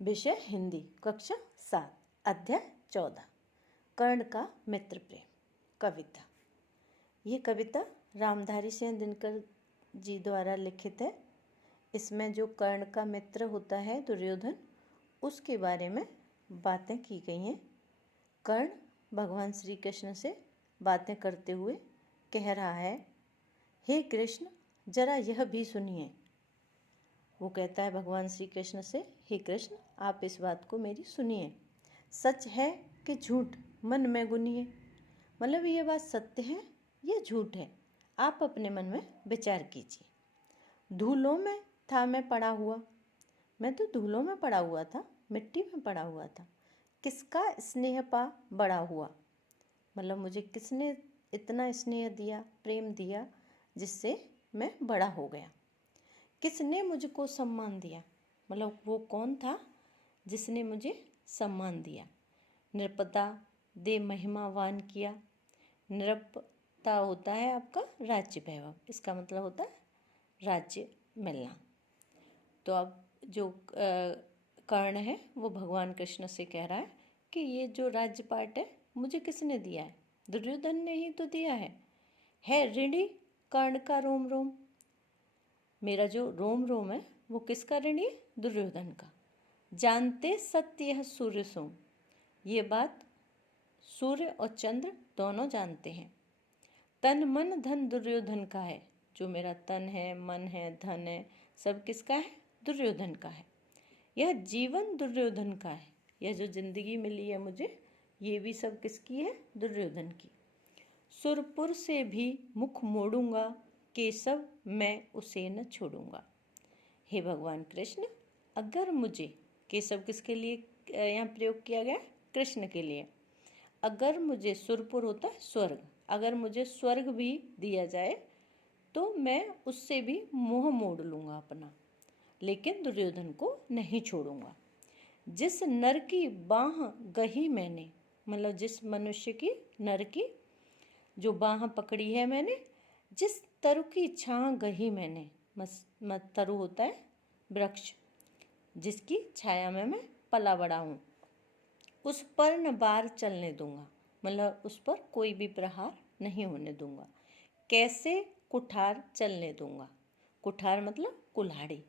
विषय हिंदी, कक्षा 7, अध्याय 14, कर्ण का मित्र प्रेम। कविता। ये कविता रामधारी सिंह दिनकर जी द्वारा लिखित है। इसमें जो कर्ण का मित्र होता है दुर्योधन, उसके बारे में बातें की गई हैं। कर्ण भगवान श्री कृष्ण से बातें करते हुए कह रहा है, हे कृष्ण, जरा यह भी सुनिए। वो कहता है भगवान श्री कृष्ण से, हे कृष्ण, आप इस बात को मेरी सुनिए। सच है कि झूठ मन में गुनिए। मतलब ये बात सत्य है, ये झूठ है, आप अपने मन में विचार कीजिए। धूलों में था मैं पड़ा हुआ, मैं तो धूलों में पड़ा हुआ था, मिट्टी में पड़ा हुआ था। किसका स्नेह पा बड़ा हुआ, मतलब मुझे किसने इतना स्नेह दिया, प्रेम दिया, जिससे मैं बड़ा हो गया। किसने मुझको सम्मान दिया, मतलब वो कौन था जिसने मुझे सम्मान दिया। नृपता दे महिमावान किया। नृपता होता है आपका राज्य वैभव, इसका मतलब होता है राज्य मिलना। तो अब जो कर्ण है वो भगवान कृष्ण से कह रहा है कि ये जो राज्य पाट है मुझे किसने दिया है, दुर्योधन ने ही तो दिया है ऋणी कर्ण का रोम रोम। मेरा जो रोम रोम है वो किसका ऋणी है, दुर्योधन का। जानते सत्य यह सूर्य सोम, ये बात सूर्य और चंद्र दोनों जानते हैं। तन मन धन दुर्योधन का है, जो मेरा तन है, मन है, धन है, सब किसका है, दुर्योधन का है। यह जीवन दुर्योधन का है, यह जो जिंदगी मिली है मुझे, ये भी सब किसकी है, दुर्योधन की। सुरपुर से भी मुख मोड़ूंगा, केशव मैं उसे न छोड़ूंगा। हे भगवान कृष्ण, अगर मुझे, केशव किसके लिए यहाँ प्रयोग किया गया, कृष्ण के लिए। अगर मुझे, सुरपुर होता है स्वर्ग, अगर मुझे स्वर्ग भी दिया जाए तो मैं उससे भी मुंह मोड़ लूँगा अपना, लेकिन दुर्योधन को नहीं छोड़ूंगा। जिस नर की बाँह गही मैंने, मतलब जिस मनुष्य की, नर की जो बाँह पकड़ी है मैंने, जिस तरु की छाँ गही मैंने, तरु होता है वृक्ष, जिसकी छाया में मैं पला बड़ा हूँ, उस पर न बार चलने दूंगा, मतलब उस पर कोई भी प्रहार नहीं होने दूंगा। कैसे कुठार चलने दूंगा, कुठार मतलब कुल्हाड़ी,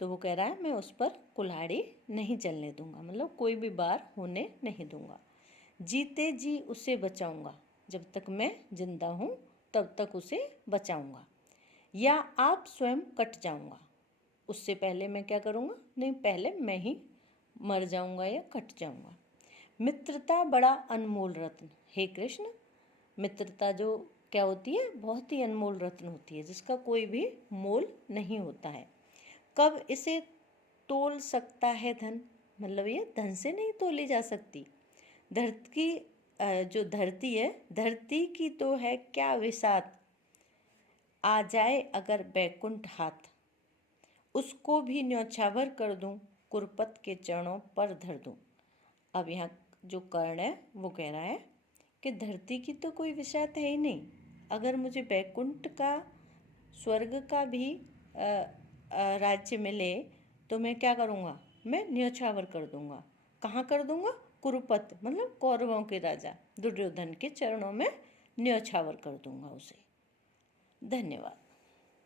तो वो कह रहा है मैं उस पर कुल्हाड़ी नहीं चलने दूंगा, मतलब कोई भी बार होने नहीं दूंगा। जीते जी उसे बचाऊंगा, जब तक मैं जिंदा हूँ तब तक उसे बचाऊंगा। या आप स्वयं कट जाऊंगा, उससे पहले मैं क्या करूँगा, नहीं पहले मैं ही मर जाऊंगा या कट जाऊंगा। मित्रता बड़ा अनमोल रत्न, हे कृष्ण, मित्रता जो क्या होती है, बहुत ही अनमोल रत्न होती है, जिसका कोई भी मोल नहीं होता है। कब इसे तोल सकता है धन, मतलब ये धन से नहीं तोली जा सकती। धरती जो धरती है, धरती की तो है क्या विसात, आ जाए अगर बैकुंठ हाथ, उसको भी न्यौछावर कर दूं, कुरपत के चरणों पर धर दूं। अब यहाँ जो कर्ण है वो कह रहा है कि धरती की तो कोई विषात है ही नहीं, अगर मुझे बैकुंठ का, स्वर्ग का भी राज्य मिले तो मैं क्या करूँगा, मैं न्यौछावर कर दूंगा। कहाँ कर दूंगा, कुरुपत मतलब कौरवों के राजा दुर्योधन के चरणों में न्यौछावर कर दूंगा उसे। धन्यवाद।